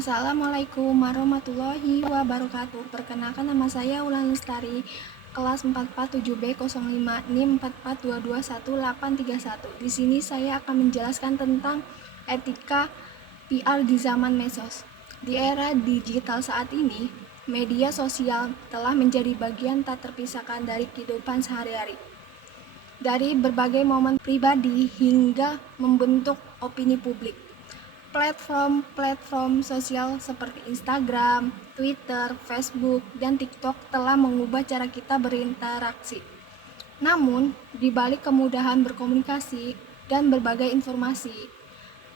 Assalamualaikum warahmatullahi wabarakatuh. Perkenalkan, nama saya Wulan Lestari, kelas 447B05 NIM 4422181. Di sini saya akan menjelaskan tentang etika PR di zaman medsos. Di era digital saat ini, media sosial telah menjadi bagian tak terpisahkan dari kehidupan sehari-hari. Dari berbagai momen pribadi hingga membentuk opini publik. Platform sosial seperti Instagram, Twitter, Facebook, dan TikTok telah mengubah cara kita berinteraksi. Namun, di balik kemudahan berkomunikasi dan berbagai informasi,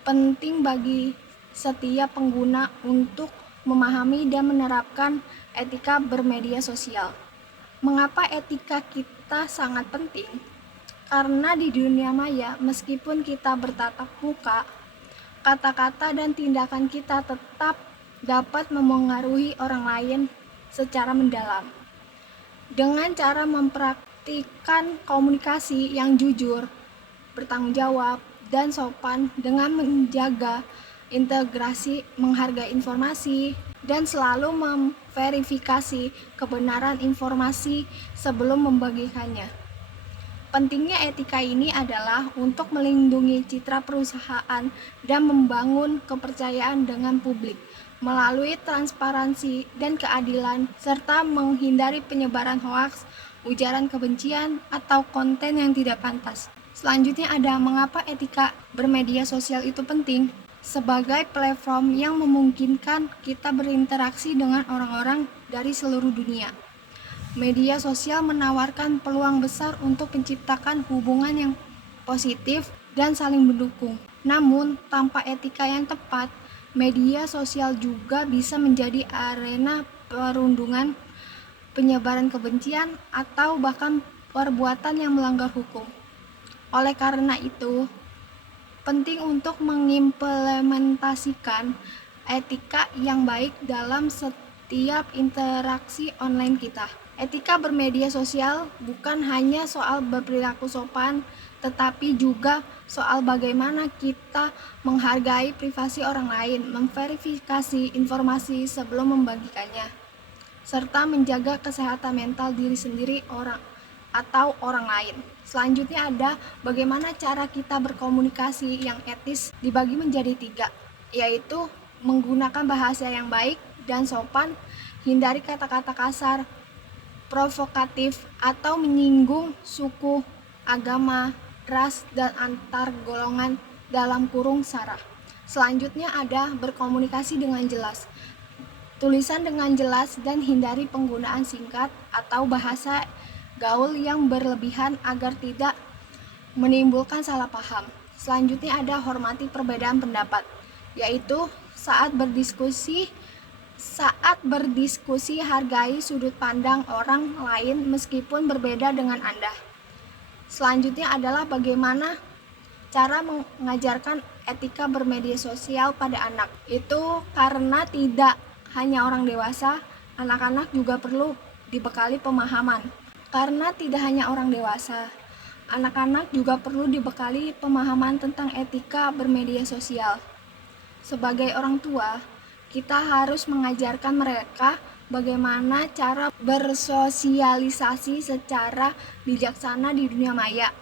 penting bagi setiap pengguna untuk memahami dan menerapkan etika bermedia sosial. Mengapa etika kita sangat penting? Karena di dunia maya, meskipun kita bertatap muka, kata-kata dan tindakan kita tetap dapat memengaruhi orang lain secara mendalam. Dengan cara mempraktikkan komunikasi yang jujur, bertanggung jawab, dan sopan dengan menjaga integrasi, menghargai informasi, dan selalu memverifikasi kebenaran informasi sebelum membagikannya. Pentingnya etika ini adalah untuk melindungi citra perusahaan dan membangun kepercayaan dengan publik melalui transparansi dan keadilan, serta menghindari penyebaran hoaks, ujaran kebencian, atau konten yang tidak pantas. Selanjutnya ada mengapa etika bermedia sosial itu penting. Sebagai platform yang memungkinkan kita berinteraksi dengan orang-orang dari seluruh dunia, media sosial menawarkan peluang besar untuk menciptakan hubungan yang positif dan saling mendukung. Namun, tanpa etika yang tepat, media sosial juga bisa menjadi arena perundungan, penyebaran kebencian, atau bahkan perbuatan yang melanggar hukum. Oleh karena itu, penting untuk mengimplementasikan etika yang baik dalam setiap interaksi online kita. Etika bermedia sosial bukan hanya soal berperilaku sopan, tetapi juga soal bagaimana kita menghargai privasi orang lain, memverifikasi informasi sebelum membagikannya, serta menjaga kesehatan mental diri sendiri atau orang lain. Selanjutnya ada bagaimana cara kita berkomunikasi yang etis dibagi menjadi 3, yaitu menggunakan bahasa yang baik dan sopan, hindari kata-kata kasar, provokatif, atau menyinggung suku, agama, ras, dan antar golongan dalam kurung sara. Selanjutnya ada berkomunikasi dengan jelas. Tulisan dengan jelas dan hindari penggunaan singkat atau bahasa gaul yang berlebihan agar tidak menimbulkan salah paham. Selanjutnya ada hormati perbedaan pendapat, yaitu saat berdiskusi hargai sudut pandang orang lain meskipun berbeda dengan Anda. Selanjutnya adalah bagaimana cara mengajarkan etika bermedia sosial pada anak. Itu karena tidak hanya orang dewasa, anak-anak juga perlu dibekali pemahaman. Karena tidak hanya orang dewasa, anak-anak juga perlu dibekali pemahaman tentang etika bermedia sosial. Sebagai orang tua, kita harus mengajarkan mereka bagaimana cara bersosialisasi secara bijaksana di dunia maya.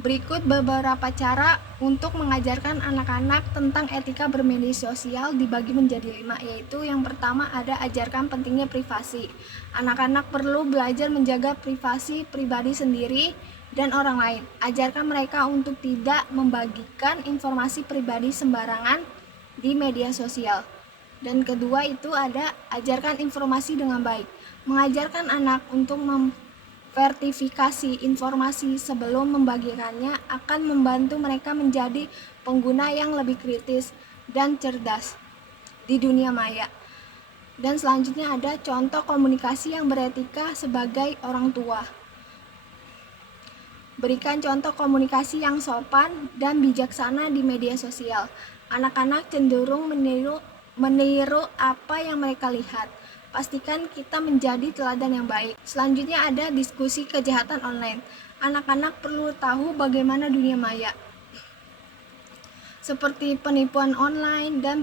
Berikut beberapa cara untuk mengajarkan anak-anak tentang etika bermedia sosial dibagi menjadi 5, yaitu yang pertama ada ajarkan pentingnya privasi. Anak-anak perlu belajar menjaga privasi pribadi sendiri dan orang lain. Ajarkan mereka untuk tidak membagikan informasi pribadi sembarangan di media sosial. Dan kedua itu ada ajarkan informasi dengan baik. Mengajarkan anak untuk memverifikasi informasi sebelum membagikannya akan membantu mereka menjadi pengguna yang lebih kritis dan cerdas di dunia maya. Dan selanjutnya ada contoh komunikasi yang beretika sebagai orang tua. Berikan contoh komunikasi yang sopan dan bijaksana di media sosial. Anak-anak cenderung meniru apa yang mereka lihat. Pastikan kita menjadi teladan yang baik. Selanjutnya ada diskusi kejahatan online. Anak-anak perlu tahu bagaimana dunia maya, seperti penipuan online dan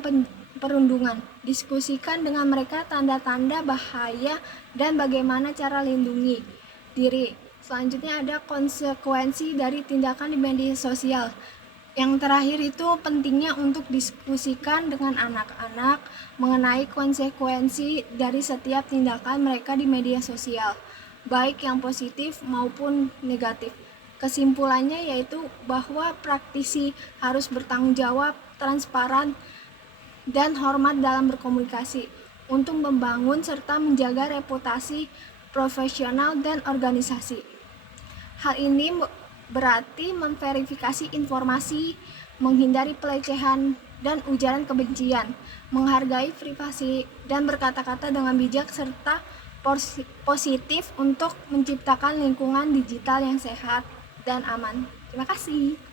perundungan. Diskusikan dengan mereka tanda-tanda bahaya dan bagaimana cara lindungi diri. Selanjutnya ada konsekuensi dari tindakan di media sosial. Yang terakhir itu pentingnya untuk diskusikan dengan anak-anak mengenai konsekuensi dari setiap tindakan mereka di media sosial, baik yang positif maupun negatif. Kesimpulannya yaitu bahwa praktisi harus bertanggung jawab, transparan, dan hormat dalam berkomunikasi untuk membangun serta menjaga reputasi profesional dan organisasi. Hal ini berarti memverifikasi informasi, menghindari pelecehan dan ujaran kebencian, menghargai privasi, dan berkata-kata dengan bijak serta positif untuk menciptakan lingkungan digital yang sehat dan aman. Terima kasih.